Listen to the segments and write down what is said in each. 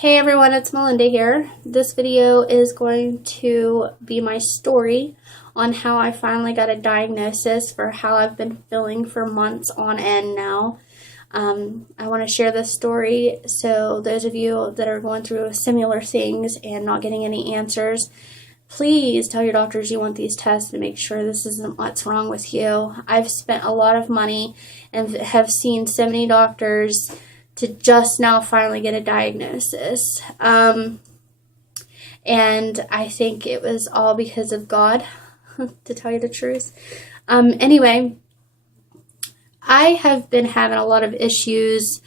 Hey everyone, it's Melinda here. This video is going to be my story on how I finally got a diagnosis for how I've been feeling for months on end now. I want to share this story so those of you that are going through similar things and not getting any answers, please tell your doctors you want these tests to make sure this isn't what's wrong with you. I've spent a lot of money and have seen so many doctors to just now finally get a diagnosis. And I think it was all because of God, to tell you the truth. Anyway, I have been having a lot of issues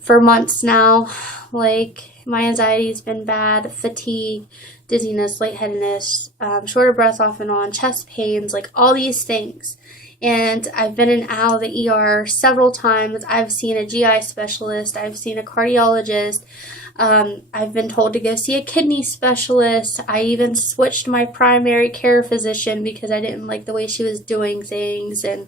for months now. Like, my anxiety has been bad, fatigue, dizziness, lightheadedness, short of breath off and on, chest pains, like all these things. And I've been in and out of the ER several times. I've seen a GI specialist. I've seen a cardiologist. I've been told to go see a kidney specialist. I even switched my primary care physician because I didn't like the way she was doing things. And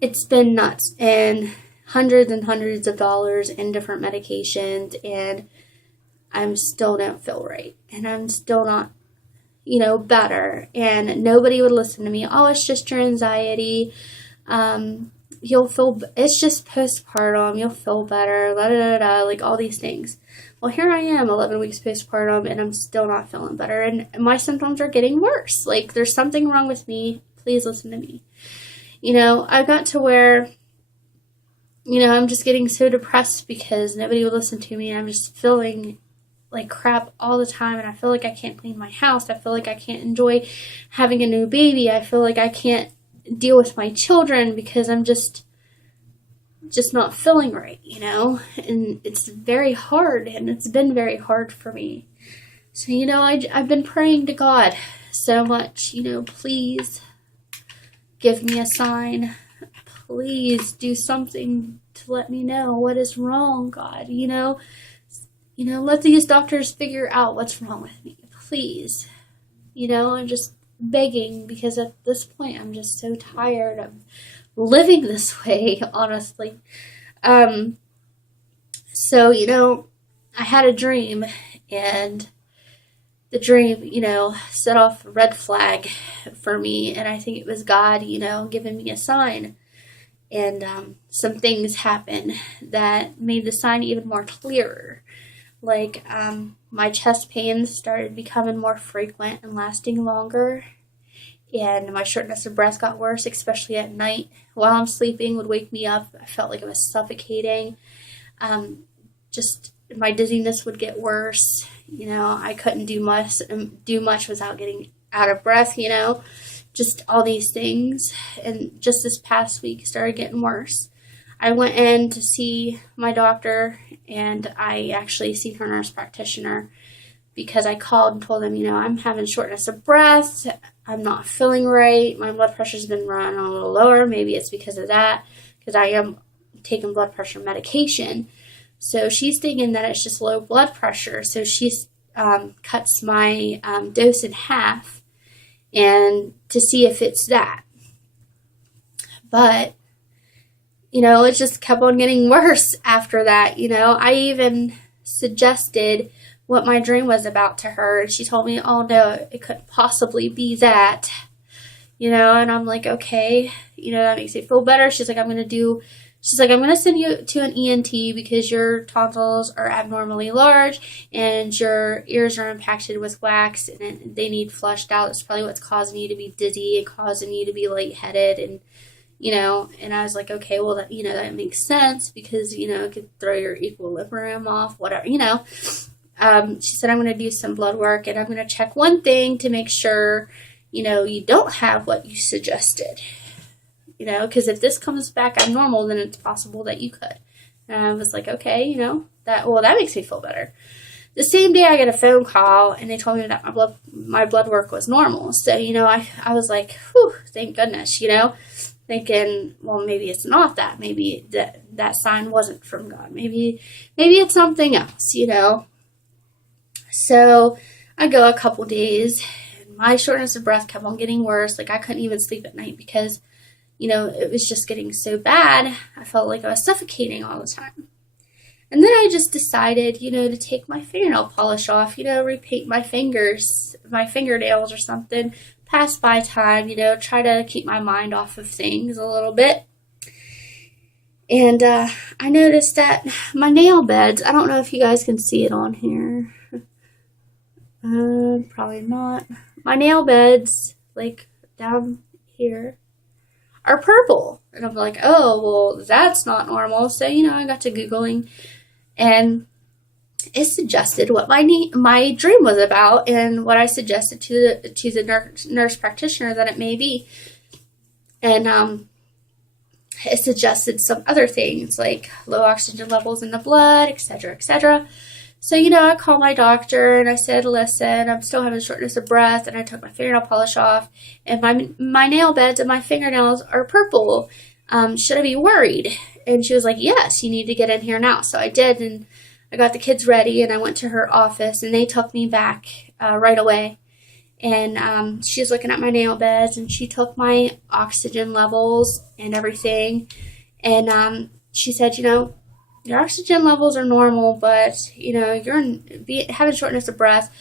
it's been nuts. And hundreds of dollars in different medications. And I still don't feel right. And I'm still not better, and nobody would listen to me. Oh, it's just your anxiety. It's just postpartum. You'll feel better. La da da da. Like all these things. Well, here I am, 11 weeks postpartum, and I'm still not feeling better, and my symptoms are getting worse. Like there's something wrong with me. Please listen to me. I got to where, I'm just getting so depressed because nobody would listen to me, and I'm just feeling like crap all the time, and I feel like I can't clean my house. I feel like I can't enjoy having a new baby. I feel like I can't deal with my children because I'm just not feeling right, and it's very hard, and it's been very hard for me. So, I've been praying to God so much, please give me a sign. Please do something to let me know what is wrong, God, let these doctors figure out what's wrong with me, please. I'm just begging because at this point I'm just so tired of living this way, honestly. So, I had a dream, and the dream, set off a red flag for me, and I think it was God, giving me a sign. And some things happened that made the sign even more clearer. Like, my chest pains started becoming more frequent and lasting longer, and my shortness of breath got worse, especially at night. While I'm sleeping, would wake me up. I felt like I was suffocating. Just my dizziness would get worse. I couldn't do much without getting out of breath. Just all these things. And just this past week, it started getting worse. I went in to see my doctor, and I actually see her nurse practitioner because I called and told them, I'm having shortness of breath. I'm not feeling right. My blood pressure's been running a little lower. Maybe it's because of that, because I am taking blood pressure medication. So she's thinking that it's just low blood pressure. So she cuts my dose in half and to see if it's that. But it just kept on getting worse after that. I even suggested what my dream was about to her, and she told me, oh no, it couldn't possibly be that, and I'm like, okay, that makes me feel better. She's like, I'm going to send you to an ENT because your tonsils are abnormally large and your ears are impacted with wax and they need flushed out. That's probably what's causing you to be dizzy and causing you to be lightheaded, and and I was like, okay, well, that, that makes sense because, it could throw your equilibrium off, whatever, She said, I'm going to do some blood work, and I'm going to check one thing to make sure, you don't have what you suggested, because if this comes back abnormal, then it's possible that you could. And I was like, okay, that makes me feel better. The same day I get a phone call, and they told me that my blood work was normal. So, I was like, whew, thank goodness, thinking, well, maybe it's not that. Maybe that sign wasn't from God. Maybe it's something else, So I go a couple days, and my shortness of breath kept on getting worse. Like, I couldn't even sleep at night because, it was just getting so bad. I felt like I was suffocating all the time. And then I just decided, to take my fingernail polish off, repaint my fingernails or something, pass by time, try to keep my mind off of things a little bit. And I noticed that my nail beds, I don't know if you guys can see it on here. Probably not. My nail beds, like down here, are purple. And I'm like, oh, well, that's not normal. So, I got to Googling, and it suggested what my dream was about and what I suggested to the nurse practitioner that it may be. And it suggested some other things like low oxygen levels in the blood, etc., etc. So, I called my doctor and I said, listen, I'm still having shortness of breath, and I took my fingernail polish off, and my nail beds and my fingernails are purple. Should I be worried? And she was like, yes, you need to get in here now. So I did, and I got the kids ready, and I went to her office, and they took me back right away. And she was looking at my nail beds, and she took my oxygen levels and everything. And she said, your oxygen levels are normal, but, you're having shortness of breath,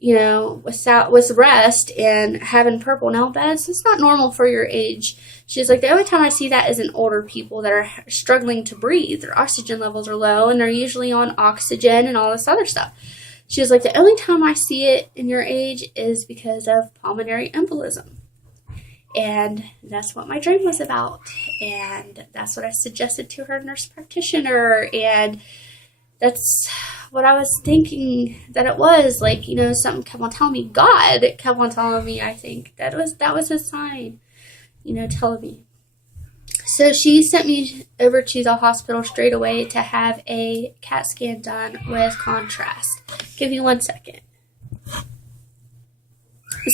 with rest and having purple nail beds. It's not normal for your age. She's like, the only time I see that is in older people that are struggling to breathe. Their oxygen levels are low, and they're usually on oxygen and all this other stuff. She was like, the only time I see it in your age is because of pulmonary embolism. And that's what my dream was about. And that's what I suggested to her nurse practitioner. And that's what I was thinking that it was. Like, something kept on telling me. God kept on telling me, I think. That was a sign, telling me. So she sent me over to the hospital straight away to have a CAT scan done with contrast. Give me 1 second.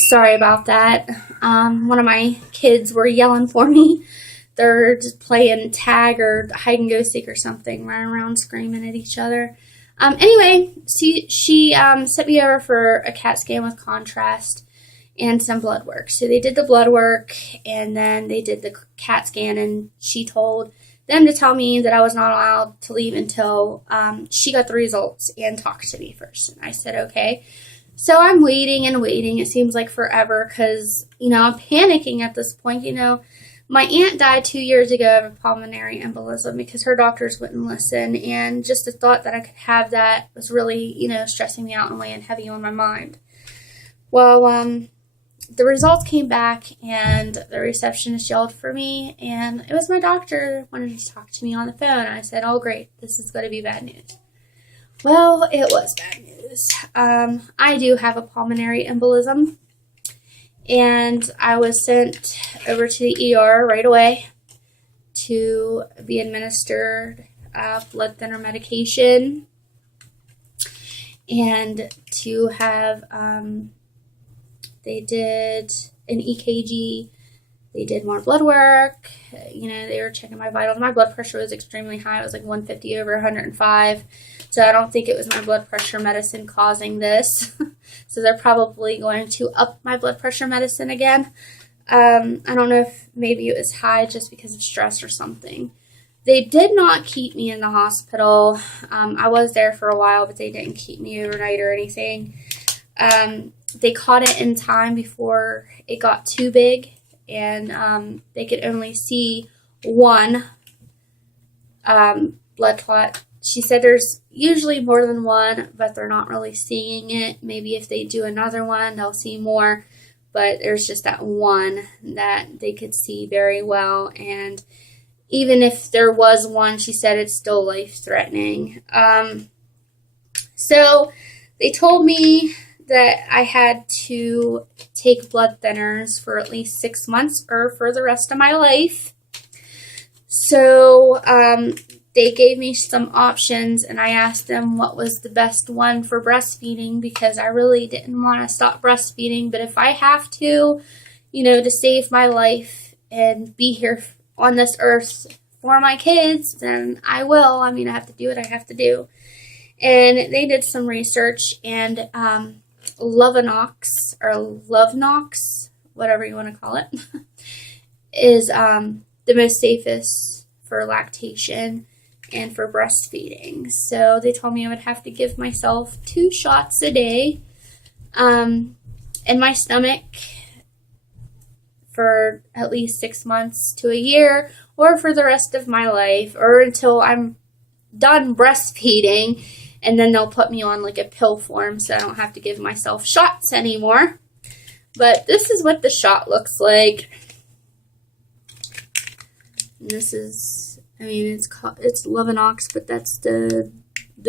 Sorry about that. One of my kids were yelling for me. They're just playing tag or hide and go seek or something, running around screaming at each other. Anyway, she sent me over for a CAT scan with contrast and some blood work. So they did the blood work, and then they did the CAT scan, and she told them to tell me that I was not allowed to leave until she got the results and talked to me first. And I said, okay. So I'm waiting and waiting. It seems like forever because, I'm panicking at this point. My aunt died 2 years ago of a pulmonary embolism because her doctors wouldn't listen. And just the thought that I could have that was really, stressing me out and weighing heavy on my mind. Well, the results came back, and the receptionist yelled for me. And it was my doctor wanted to talk to me on the phone. And I said, oh, great. This is going to be bad news. Well, it was bad news. I do have a pulmonary embolism, and I was sent over to the ER right away to be administered blood thinner medication and to have, they did an EKG. They did more blood work. They were checking my vitals. My blood pressure was extremely high. It was like 150 over 105. So I don't think it was my blood pressure medicine causing this. So they're probably going to up my blood pressure medicine again. I don't know if maybe it was high just because of stress or something. They did not keep me in the hospital. I was there for a while, but they didn't keep me overnight or anything. They caught it in time before it got too big. And they could only see one blood clot. She said there's usually more than one, but they're not really seeing it. Maybe if they do another one, they'll see more. But there's just that one that they could see very well. And even if there was one, she said it's still life-threatening. So they told me that I had to take blood thinners for at least 6 months or for the rest of my life. So they gave me some options, and I asked them what was the best one for breastfeeding because I really didn't want to stop breastfeeding. But if I have to, to save my life and be here on this earth for my kids, then I will. I have to do what I have to do. And they did some research, and Lovenox, whatever you want to call it, is the most safest for lactation. and for breastfeeding. So they told me I would have to give myself 2 shots a day in my stomach for at least 6 months to a year, or for the rest of my life, or until I'm done breastfeeding, and then they'll put me on like a pill form so I don't have to give myself shots anymore. But this is what the shot looks like. And this is, I mean, it's Lovenox, but that's the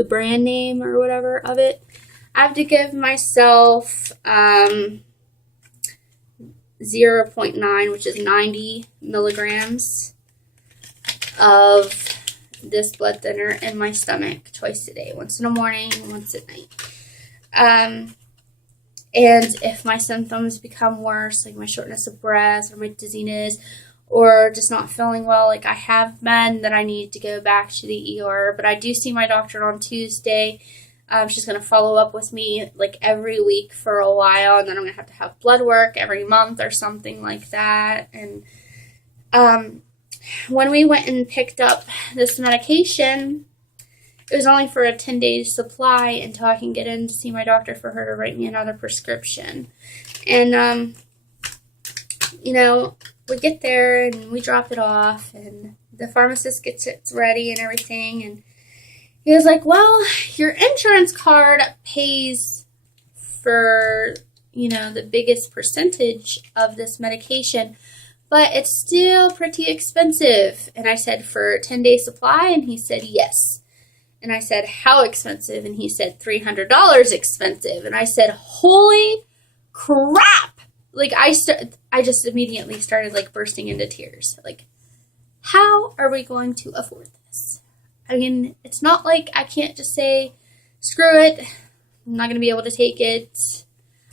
brand name or whatever of it. I have to give myself 0.9, which is 90 milligrams of this blood thinner in my stomach twice a day, once in the morning, once at night. And if my symptoms become worse, like my shortness of breath or my dizziness, or just not feeling well, like I have been, then I need to go back to the ER. But I do see my doctor on Tuesday. She's going to follow up with me like every week for a while, and then I'm going to have blood work every month or something like that. And when we went and picked up this medication, it was only for a 10-day supply until I can get in to see my doctor for her to write me another prescription. And, you know, we get there and we drop it off, and the pharmacist gets it ready and everything, and he was like, well, your insurance card pays for, you know, the biggest percentage of this medication, but it's still pretty expensive. And I said, for a 10-day supply? And he said, yes. And I said, how expensive? And he said, $300 expensive. And I said, holy crap. Like, I just immediately started, like, bursting into tears. Like, how are we going to afford this? I mean, it's not like I can't just say, screw it, I'm not going to be able to take it,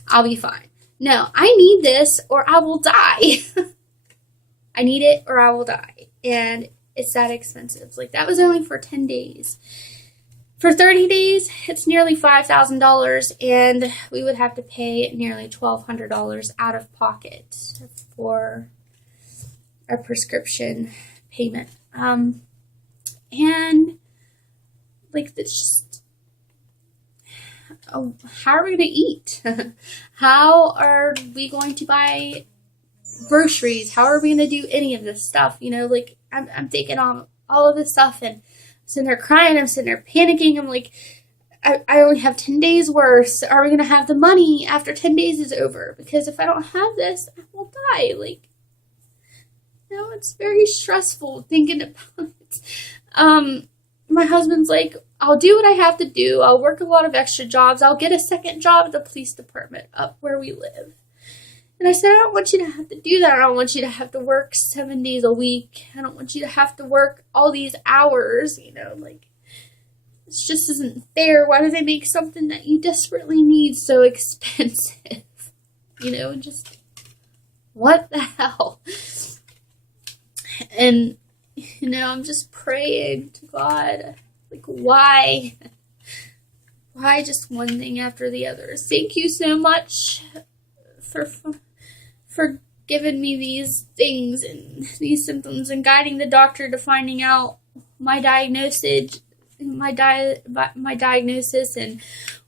I'll be fine. No, I need this or I will die. I need it or I will die. And it's that expensive. Like, that was only for 10 days. For 30 days, it's nearly $5,000, and we would have to pay nearly $1,200 out of pocket for a prescription payment. And, like, it's just, how are we going to eat? How are we going to buy groceries? How are we going to do any of this stuff? You know, like, I'm thinking on all of this stuff, and I'm sitting there crying, I'm sitting there panicking, I'm like, I only have 10 days worth. Are we going to have the money after 10 days is over? Because if I don't have this, I will die. Like, you know, it's very stressful thinking about it. My husband's like, I'll do what I have to do. I'll work a lot of extra jobs. I'll get a second job at the police department up where we live. And I said, I don't want you to have to do that. I don't want you to have to work 7 days a week. I don't want you to have to work all these hours, you know, like, it just isn't fair. Why do they make something that you desperately need so expensive? You know, just, what the hell? And, you know, I'm just praying to God, like, why? Why just one thing after the other? Thank you so much for giving me these things and these symptoms and guiding the doctor to finding out my diagnosis and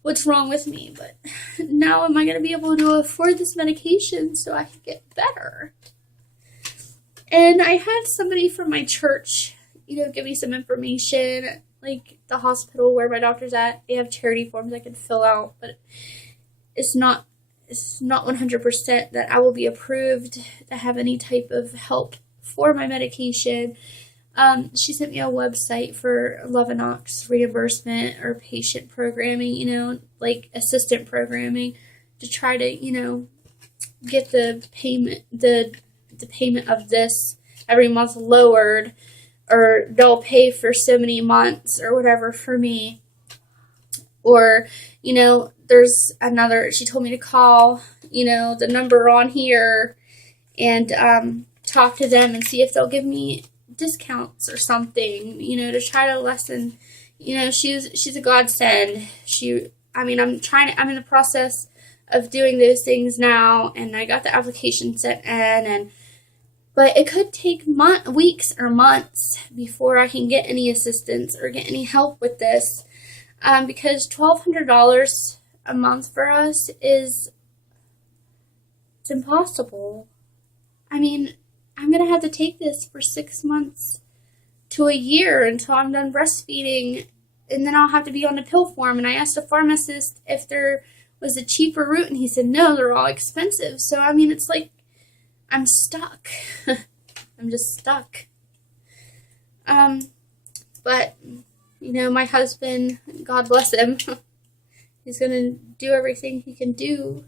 what's wrong with me. But now am I going to be able to afford this medication so I can get better? And I had somebody from my church, you know, give me some information, like the hospital where my doctor's at. They have charity forms I can fill out, but it's not 100% that I will be approved to have any type of help for my medication. She sent me a website for Lovenox reimbursement or patient programming, you know, like assistant programming, to try to, you know, get the payment of this every month lowered, or they'll pay for so many months or whatever for me. Or, you know, there's another, she told me to call, you know, the number on here and talk to them and see if they'll give me discounts or something, you know, to try to lessen, you know, she's a godsend. I'm in the process of doing those things now, and I got the application sent in, and But it could take weeks or months before I can get any assistance or get any help with this, because $1,200 a month for us it's impossible. I mean, I'm going to have to take this for 6 months to a year until I'm done breastfeeding, and then I'll have to be on the pill form. And I asked the pharmacist if there was a cheaper route, and he said no, they're all expensive. So I mean, it's like I'm stuck. I'm just stuck. But you know, my husband, God bless him, he's gonna do everything he can do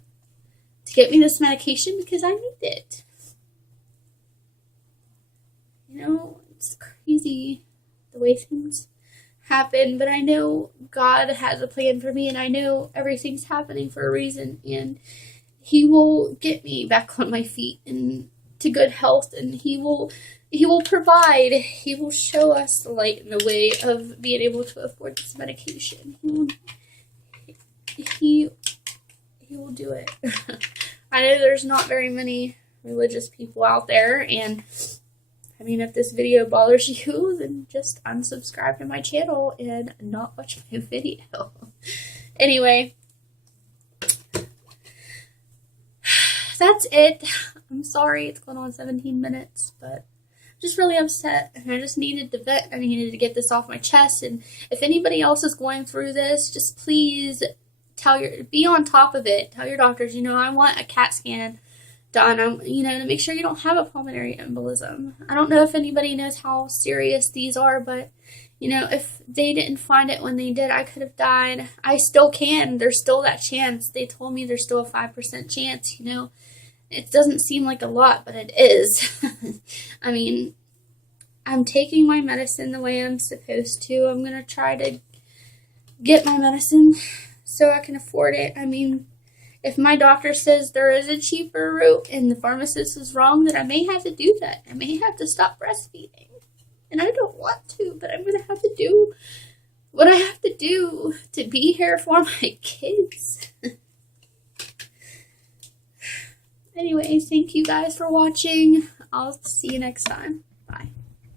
to get me this medication because I need it. You know, it's crazy the way things happen, but I know God has a plan for me, and I know everything's happening for a reason, and He will get me back on my feet and to good health, and He will provide. He will show us the light and the way of being able to afford this medication. He will do it. I know there's not very many religious people out there, and I mean, if this video bothers you, then just unsubscribe to my channel and not watch my video. Anyway, that's it. I'm sorry it's going on 17 minutes, but I'm just really upset, and I just needed to vent. I needed to get this off my chest, and if anybody else is going through this, just please be on top of it. Tell your doctors, you know, I want a CAT scan done, you know, to make sure you don't have a pulmonary embolism. I don't know if anybody knows how serious these are, but, you know, if they didn't find it when they did, I could have died. I still can. There's still that chance. They told me there's still a 5% chance, you know. It doesn't seem like a lot, but it is. I mean, I'm taking my medicine the way I'm supposed to. I'm going to try to get my medicine so I can afford it. I mean, if my doctor says there is a cheaper route and the pharmacist is wrong, then I may have to do that. I may have to stop breastfeeding. And I don't want to, but I'm going to have to do what I have to do to be here for my kids. Anyway, thank you guys for watching. I'll see you next time.